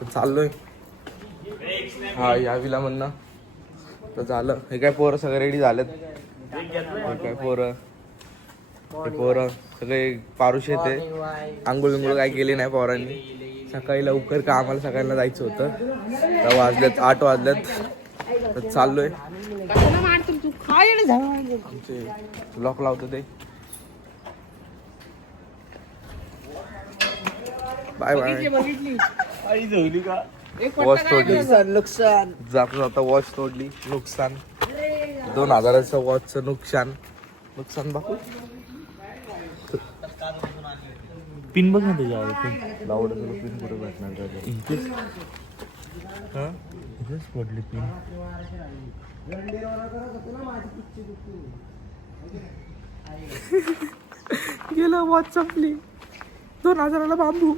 तर चाललोय हा यावीला म्हणणं तर झालं. हे काय पोरं सगळे रेडी झालेत. हे काय पोरं सगळे पारुश येते. आंघोळ बिंघोळ काय केली नाही पोरांनी. सकाळी लवकर का आम्हाला सगळ्यांना जायचं होतं. तर वाजलेत 8 वाजलेत. तर चाललोय. आमचे लॉक लावतो ते. Bye bye. वॉच तोडली. नुकसान जाता जाता वॉच तोडली. नुकसान 2000चं वॉचचं नुकसान बापू. पिन बघ ना त्याच्या लावड पिन कुठे भेटणार इथेच पडली पिन. गेलं वॉच संपली. 2000ला बांबू.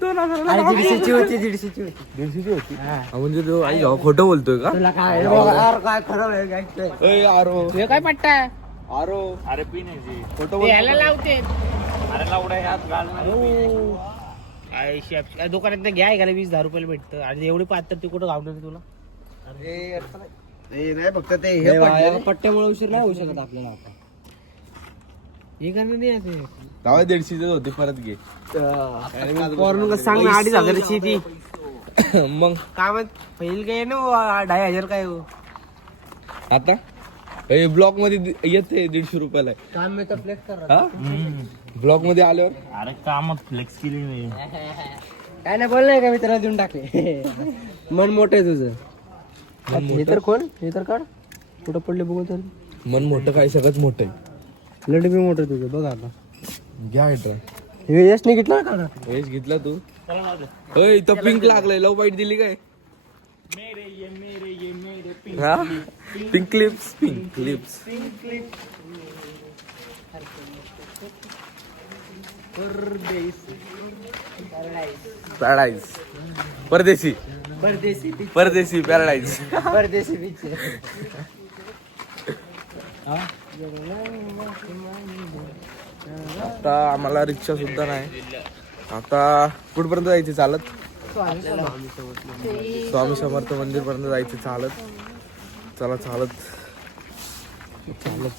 2000ला बांबू. 150ची होती 150ची होती. म्हणजे तो आई खोटं बोलतोय का? काय खरं आहे आरो काय पट्टा आरो अरे पिन आहे जी. खोटं बोलतोय. लावते अरे लावडा ह्यात घालणार दुकानात घ्या घाला 20,000 रुपयाला भेटतं. आणि एवढी पात्र ती कुठं घालणार तुला? नाही फक्त ते पट्ट्यामुळे उशीर नाही होऊ शकत आपल्याला. आता हे करणं नाही आहे. 150ची होती परत घे. सांग 2,500ची ती मग कामात पहिल काय ना 2,500 काय हो. आता ब्लॉक मध्ये येते 150 रुपयाला. काम मी तर फ्लेक्स कर ब्लॉक मध्ये आल्यावर अरे कामात फ्लेक्स केली नाही. काय नाही बोललाय का मी त्याला देऊन टाकले. मन मोठं आहे तुझं. हे तर कोण हे तर काढ कुठं पडले बघू तर. मन मोठं काय सगळंच मोठं आहे. लंड बी मोठं तुझं बघ आता. घ्या हायड्रा. हे यश नाही घेतलं ना का? वेश घेतला तू. इथं पिंक लागलंय. लव बाईट दिली काय? हा पिंक क्लिप्स. पॅराडाईज. परदेशी पॅराडाईज. परदेशी बीच. आता आम्हाला रिक्षा सुद्धा नाही. आता कुठपर्यंत जायचे चालत? स्वामी समर्थ मंदिर पर्यंत जायचे चालत. चला चालत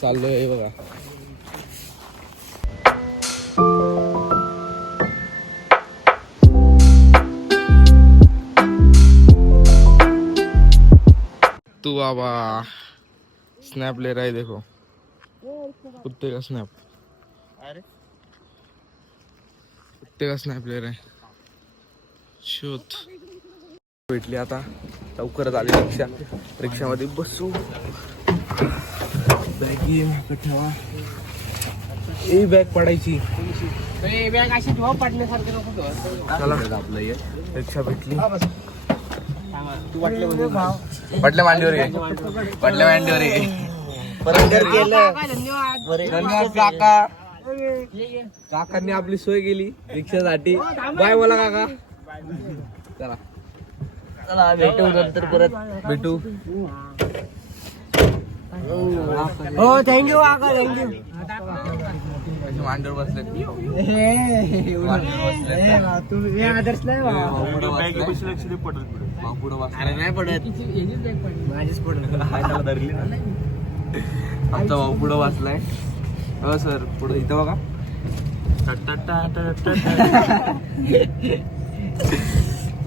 चाललोय. हे बघा तू बाबा स्नैप ले रहा है. देखो कुत्ते का स्नैप. अरे कुत्ते का स्नॅप ले रहा है. शोध भेटली. आता लवकरच आली रिक्षा. रिक्षामध्ये बसू. बॅग ठेवा. बॅग पडायची. बॅग अशी ठेवा पडण्यासारखे नको. चला आपलं ये रिक्षा भेटली. तू वाटले पडल्या मांडीवर घे. धन्यवाद काका. काकांनी आपली सोय केली रिक्षासाठी. बाय बोला काका. चला भेटू नंतर परत भेटू. हो थँक्यू काका थँक्यू. मांडीवर बसले. तुम्ही आदर्श नाही पुढं बस. अरे नाही पडत माझीच पडत. आमचा भाऊ पुढं वाचलाय. हो सर पुढं इथं बघा.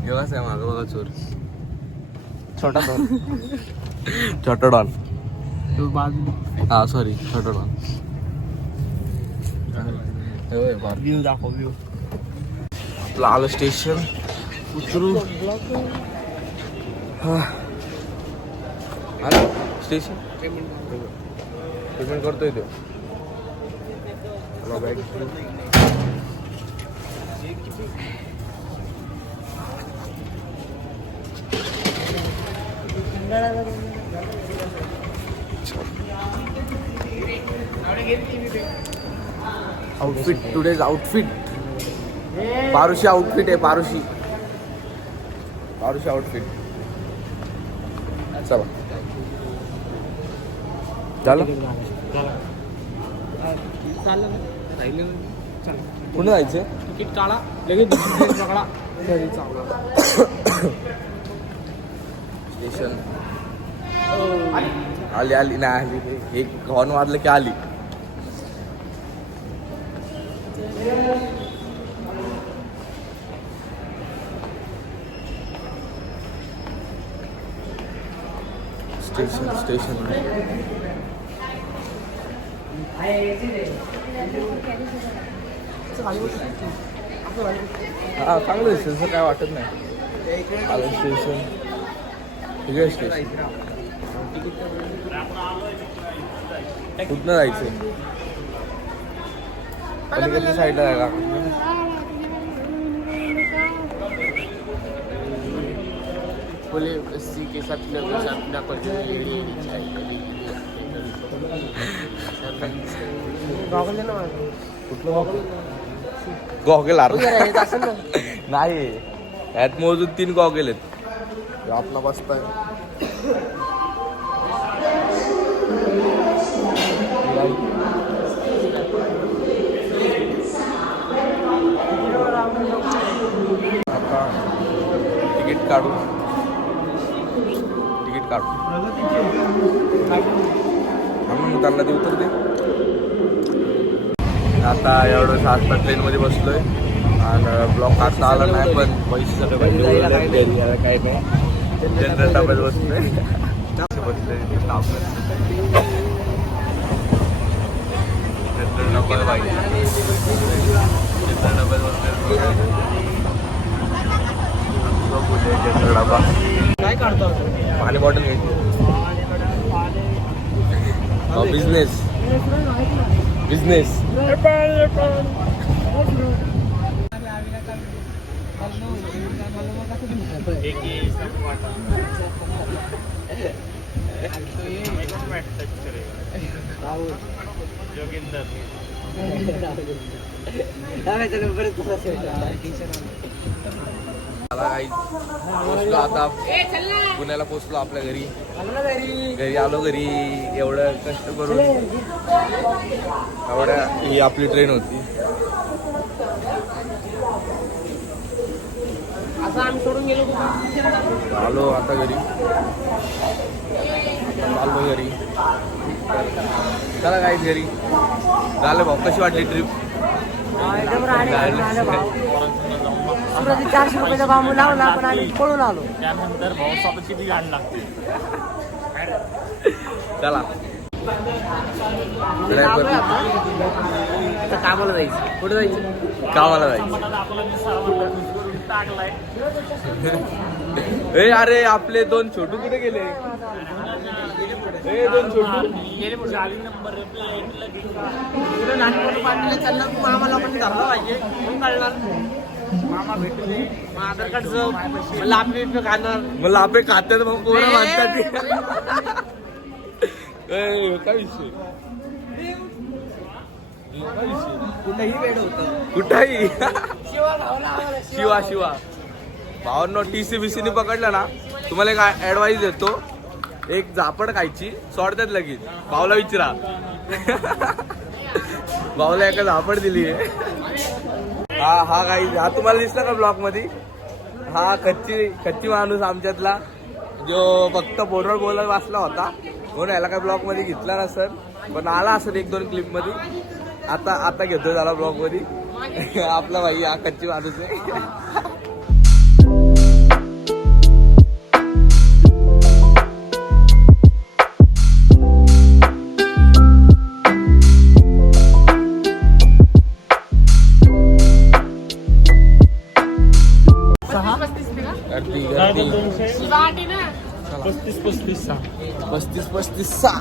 एवढाच आहे मागं बघा चोर. छोटा डॉन. हा सॉरी छोटा डॉन. व्ह्यू दाखव व्ह्यू. आपलं आलं स्टेशन. उतरू. आलं स्टेशन. पेमेंट करतोय तो. Bag outfit. Today's outfit Parushi outfit आहे. पारुशी आउटफिट. चला झालं. कुठे जायचं? तिकीट काढा लगेच पकडा. स्टेशन आली आली नाही आली एक हॉर्न वाजलं की आली. स्टेशन स्टेशन हा चांगलं स्टेशन काय वाटत नाही. आलं स्टेशन वेगळं स्टेशन. कुठनं जायचं पलीकडच्या साईडला जायला. गॉगल नाही यात मोजून 3 गॉगल आहेत. आपला बसताय आता तिकीट काढू म्हणून त्यांना ते उतरते. आता एवढं 7 ट्रेनमध्ये बसलोय आणि ब्लॉक आता आला नाही पण पैसे सगळे काही नाही. जनरल डब्यात बसलोय जनरल डबा पाहिजे. जनरल डब्यात बसलोय जनरल डबा. काय काढतो पाणी बॉटल घ्यायची. बिझनेस बिझनेस पोचलो आता पुण्याला पोचलो आपल्या घरी आलो. घरी एवढं कष्ट करून एवढ्या ही आपली ट्रेन होती. आलो आता घरी चाललो घरी. चला काहीच घरी झालं भाऊ. कशी वाटली ट्रिप? सुरुवाती 400 रुपयाचा बांबू लावला पण आम्ही पळून आलो. त्यानंतर भाऊ स्वतःची ती घाण लागते. चला कामाला जायचं. कुठे जायचं? कामाला जायचं. टाकलाय ए अरे आपले 2 छोटू कुठे गेले? 2 छोटू मामा लोकांनी धरला पाहिजे मग कळणार. मामा भेटले मग आधार कार्डचं लापे खाणार. मग लापे खात्यात मग कोण म्हणतात? काय विषय? कुठेही वेळ होतं. कुठेही शिवा भावांनो TC BC पकडलं ना तुम्हाला एक ऍडवाइस देतो. एक झापड खायची सोडतात लगेच. भाऊला विचारा. भाऊला एका झापड दिली आहे. हा काही हा तुम्हाला दिसला का ब्लॉग मध्ये? हा कच्ची माणूस आमच्यातला जो फक्त फोनवर बोलत वाचला होता म्हणून याला काय ब्लॉग मध्ये घेतला नसेल पण आला असेल 1-2 क्लिप मध्ये. आता घेतो त्याला ब्लॉग मध्ये. आपला भाई हा कच्ची माणूस आहे. पस्तीस 6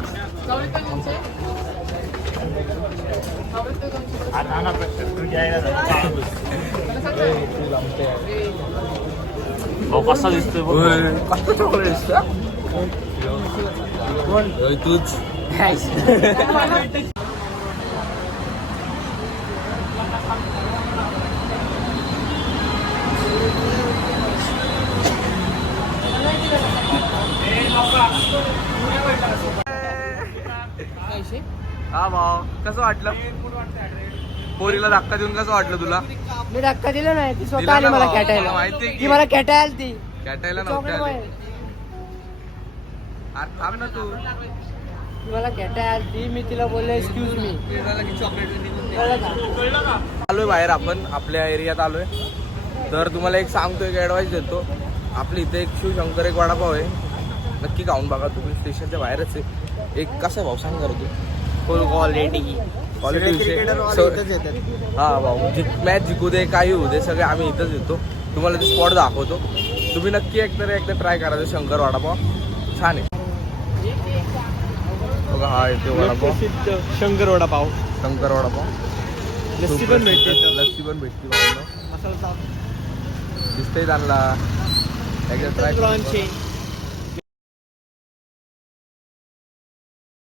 कसा दिसतोय तूच. हा भाऊ कसं वाटलं? पोरीला धक्का देऊन कसं वाटलं तुला? मी धक्का दिला नाही, ती स्वतः दिला आली ना मला भाऊ, खेटायला. मला माहितीये की. ती मला खेटायला आली ती कॅटायला नव्हते चॉकलेट आले. बाई. अरे थांब ना तू. ती मला खेटायला आली ती, मी तिला बोललो एक्सक्यूज मी. कळलं का? आलोय बाहेर, आपण आपल्या एरियात आलोय. तर तुम्हाला एक सांगतो, एक ॲडवाईस देतो. आपल्या इथे एक शिवशंकर एक वडापाव आहे, नक्की खाऊन बघा तुम्ही. स्टेशनच्या बाहेरच आहे. एक कसं भाऊ सांग करा तू. फुल क्वालिटी. क्वालिटी हा भाऊ, मॅच जिंकू दे काही होऊ दे, सगळे आम्ही इथंच येतो. तुम्हाला ते स्पॉट दाखवतो. तुम्ही नक्की एकदा ट्राय करा ते शंकर वडापाव, छान आहे बघा. हा येतो वडापाव, शंकर वडापाव. शंकर वडापाव. लस्सी पण भेटते. लस्सी पण भेटते भाऊ. मसाला दिसतंय त्यांना एकदा ट्राय प्रॉन्सची